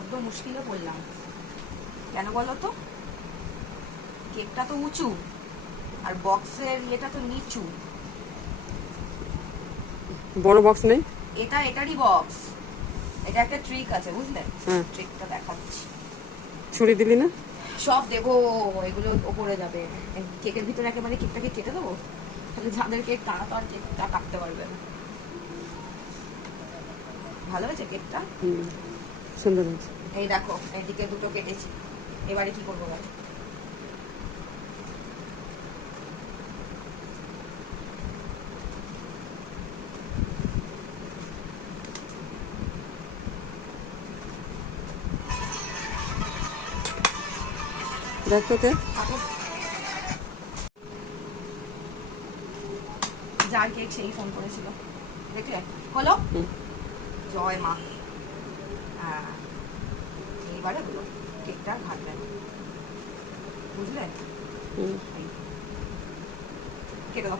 বড্ড মুশকিলে পড়লাম। কেন বলো তো? কেকটা তো উঁচু আর বক্সের ইয়েটা তো নিচু। বড় বক্স নেই? এটা এটারই বক্স। এটা একটা ট্রিক আছে, বুঝলে? ট্রিকটা দেখাচ্ছি। ছুরি দিলি না? সব দেবো, এগুলো ওপরে যাবে। কেকের ভিতরে একেবারে কেকটাকে কেটে দেবো, তাহলে যাদের কেক তারা তো আর কেকটা কাটতে পারবে না। ভালো হয়েছে কেকটা? সুন্দর হয়েছে। এই দেখো, এদিকে দুটো কেটেছি। এবারে কি করবো বলো? দেখ তো কে? যার কেক সেই ফোন করেছিল, দেখলে? হলো? জয় মা। হ্যাঁ, এইবারে হলো। কেকটা ঘাটবে না, বুঝলে? কেটে দাও।